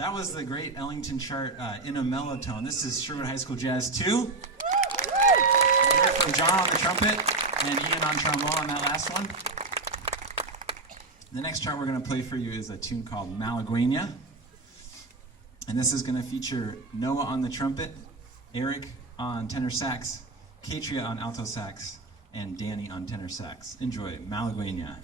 That was the great Ellington chart in a mellow tone. This is Sherwood High School Jazz 2. We'll hear from John on the trumpet and Ian on trombone on that last one. The next chart we're going to play for you is a tune called Malaguena. And this is going to feature Noah on the trumpet, Eric on tenor sax, Katria on alto sax, and Danny on tenor sax. Enjoy Malaguena.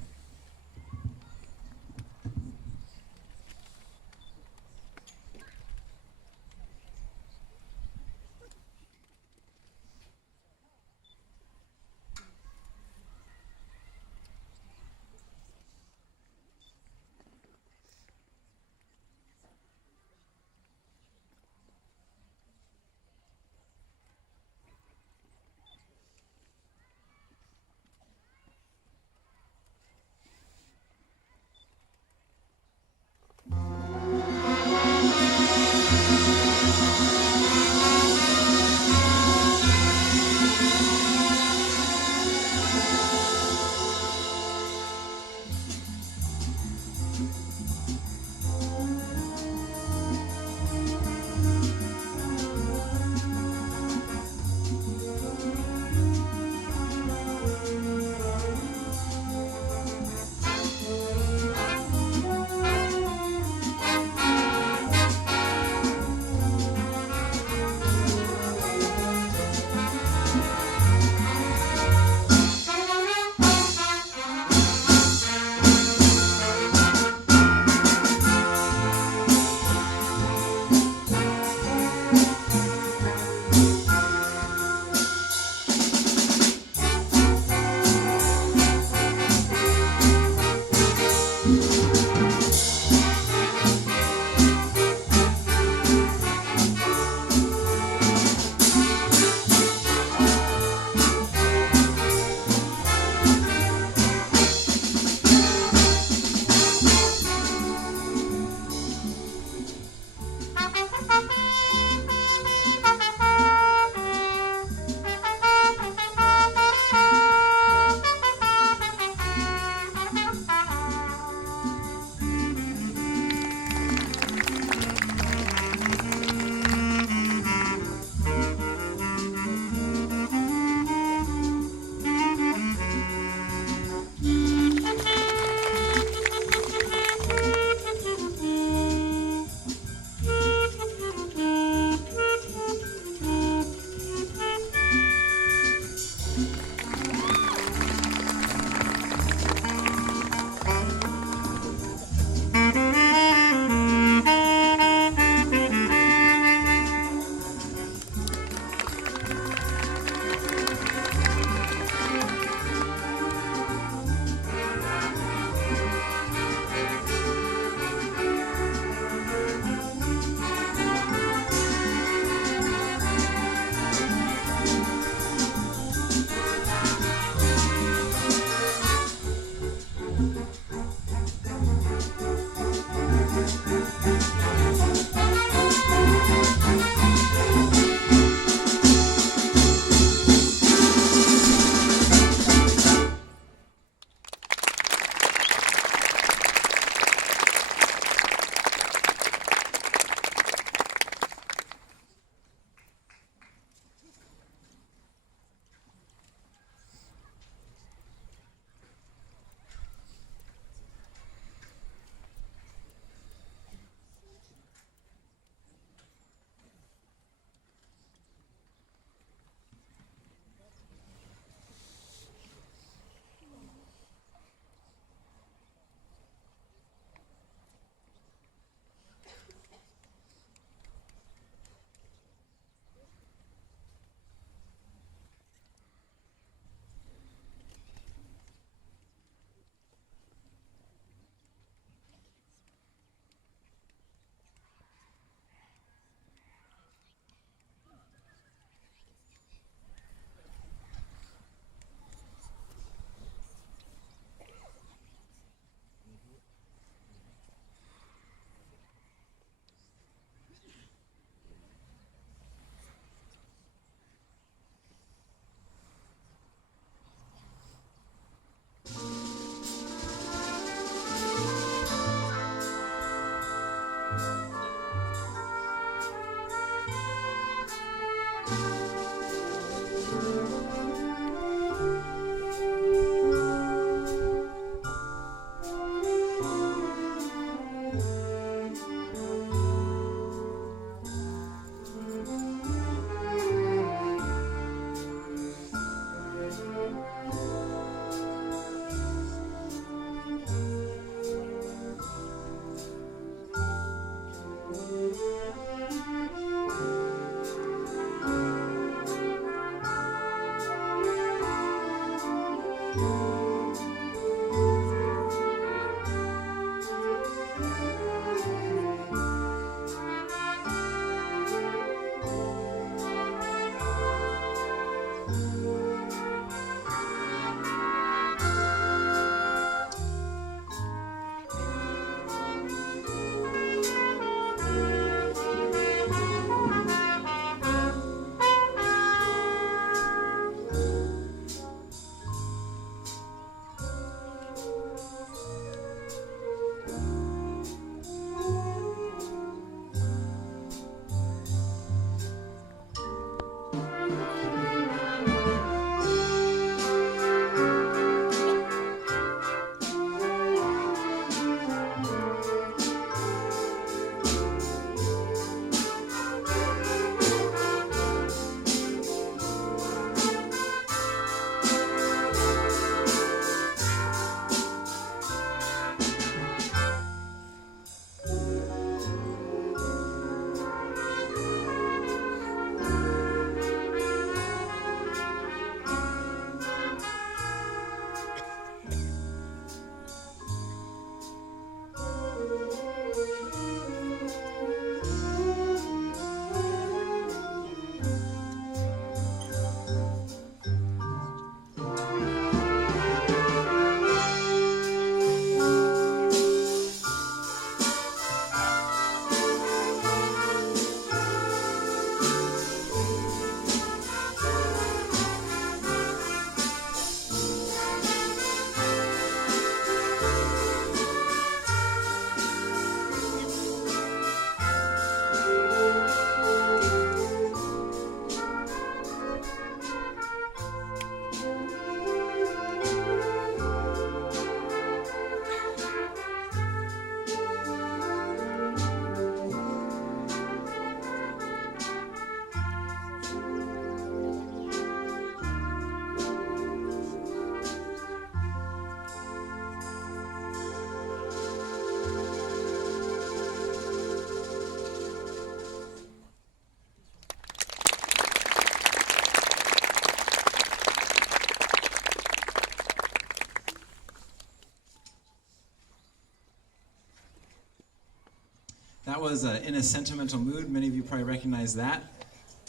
That was In a Sentimental Mood. Many of you probably recognize that.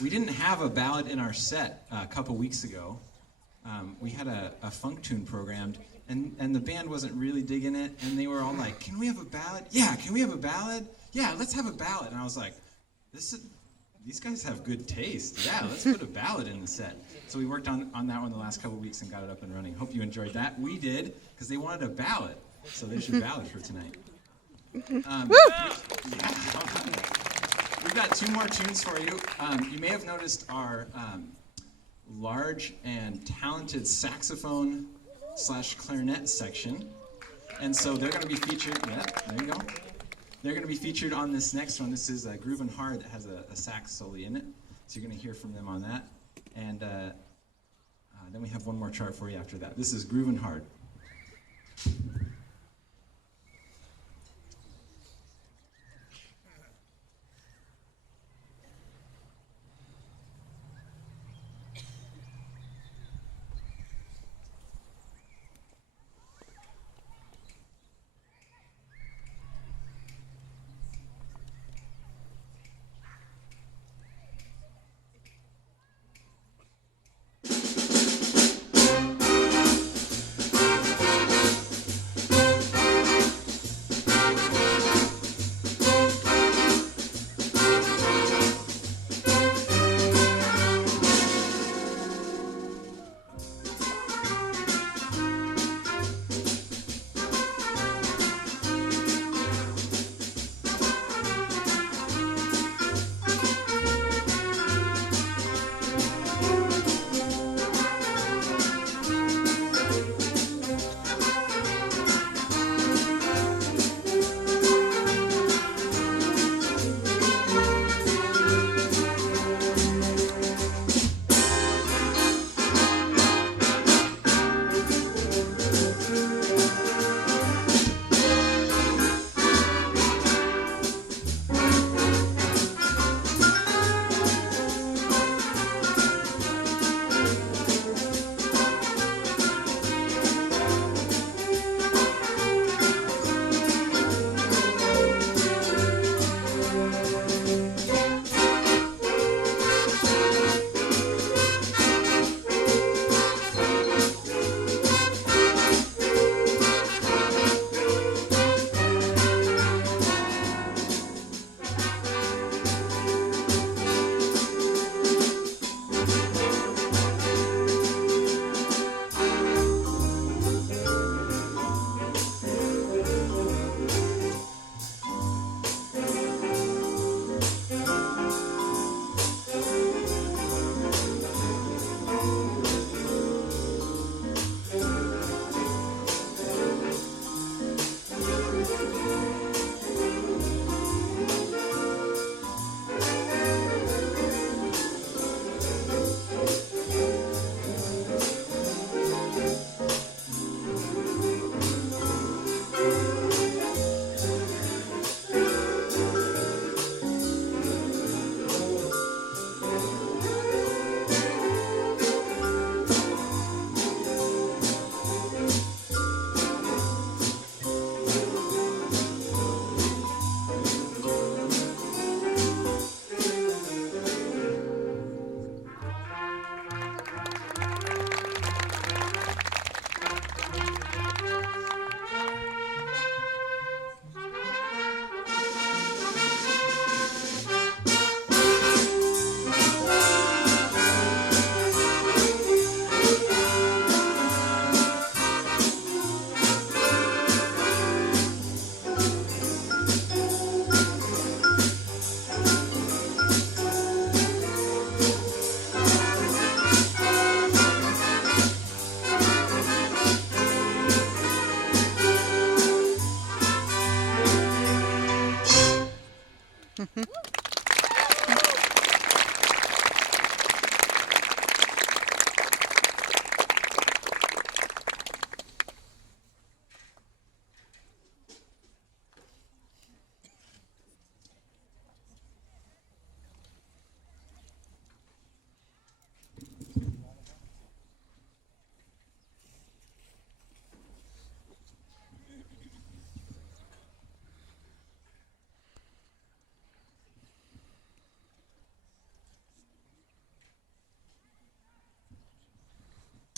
We didn't have a ballad in our set a couple weeks ago. We had a funk tune programmed, and the band wasn't really digging it, and they were all like, can we have a ballad? Yeah, can we have a ballad? Yeah, let's have a ballad. And I was like, these guys have good taste. Yeah, let's put a ballad in the set. So we worked on that one the last couple weeks and got it up and running. Hope you enjoyed that. We did, because they wanted a ballad. So there's your ballad for tonight. We've got two more tunes for you. You may have noticed our large and talented saxophone / clarinet section. And so they're going to be featured, yeah, there you go. They're going to be featured on this next one. This is Groovin' Hard that has a sax solo in it. So you're going to hear from them on that. And then we have one more chart for you after that. This is Groovin' Hard.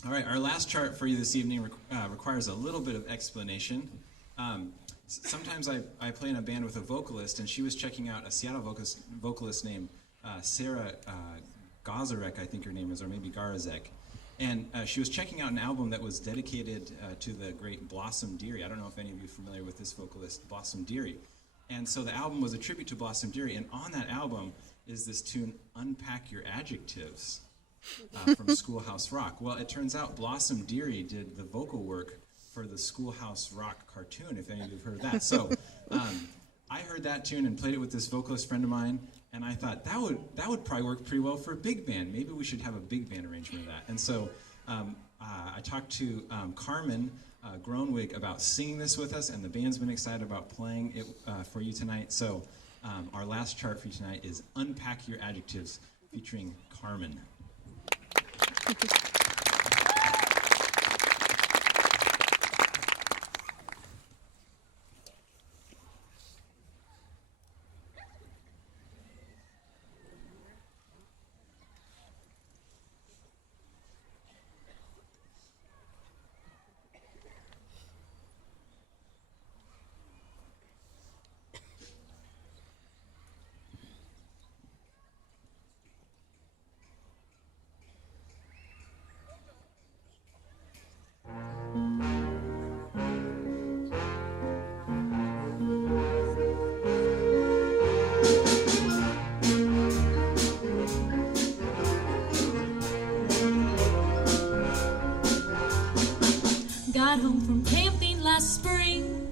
All right, our last chart for you this evening requires a little bit of explanation. Sometimes I play in a band with a vocalist, and she was checking out a Seattle vocalist named Sarah Gazarek, I think her name is, or maybe Garazek. And she was checking out an album that was dedicated to the great Blossom Dearie. I don't know if any of you are familiar with this vocalist, Blossom Dearie. And so the album was a tribute to Blossom Dearie, and on that album is this tune, Unpack Your Adjectives, from Schoolhouse Rock. Well, it turns out Blossom Dearie did the vocal work for the Schoolhouse Rock cartoon, if any of you have heard of that. So I heard that tune and played it with this vocalist friend of mine, and I thought that would probably work pretty well for a big band. Maybe we should have a big band arrangement of that. And so I talked to Carmen Groenwig about singing this with us, and the band's been excited about playing it for you tonight. So our last chart for you tonight is Unpack Your Adjectives, featuring Carmen. Got home from camping last spring,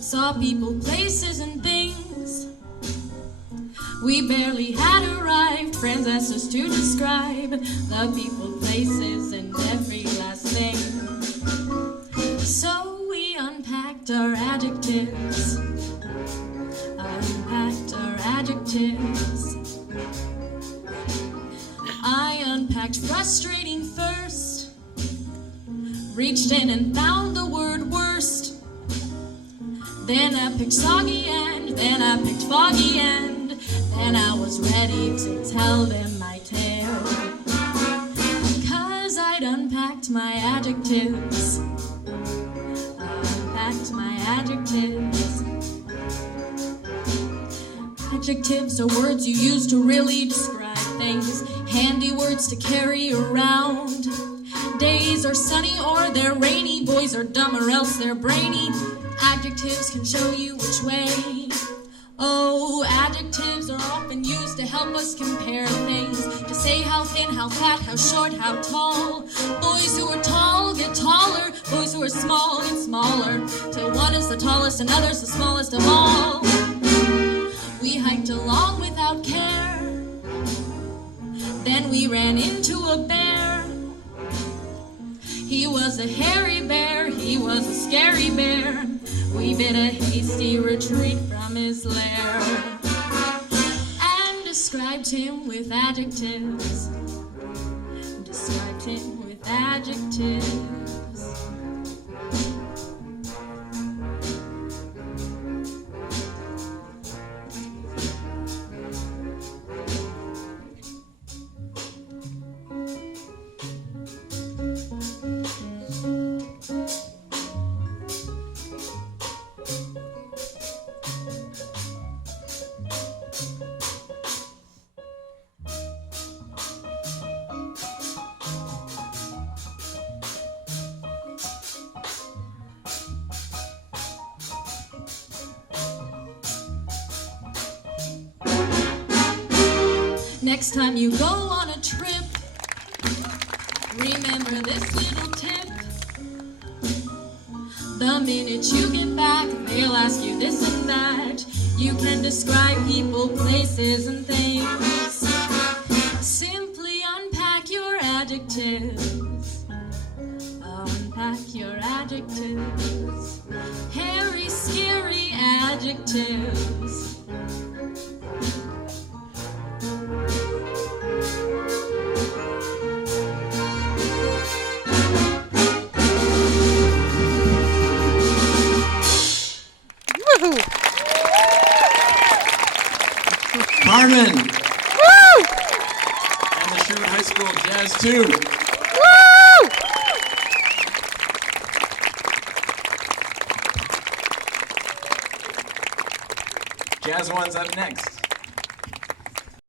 saw people, places, and things. We barely had arrived, friends asked us to describe the people, places, and every last thing. So we unpacked our adjectives, I unpacked frustrating first, reached in and found the word worst. Then I picked soggy and then I picked foggy and then I was ready to tell them my tale. 'Cause I'd unpacked my adjectives. Adjectives are words you use to really describe things, handy words to carry around. Days are sunny or they're rainy, boys are dumb or else they're brainy. Adjectives can show you which way. Oh, adjectives are often used to help us compare things, to say how thin, how fat, how short, how tall. Boys who are tall get taller, boys who are small get smaller, till one is the tallest and other's the smallest of all. We hiked along without care, then we ran into a bear. He was a hairy bear, he was a scary bear. We bid a hasty retreat from his lair and described him with adjectives. Next time you go on a trip, remember this little tip. The minute you get back, they'll ask you this and that. You can describe people, places, and things. Simply unpack your adjectives. Unpack your adjectives. Hairy, scary adjectives. Carmen! Woo! And the Sherwood High School Jazz too. Woo! Jazz One's up next.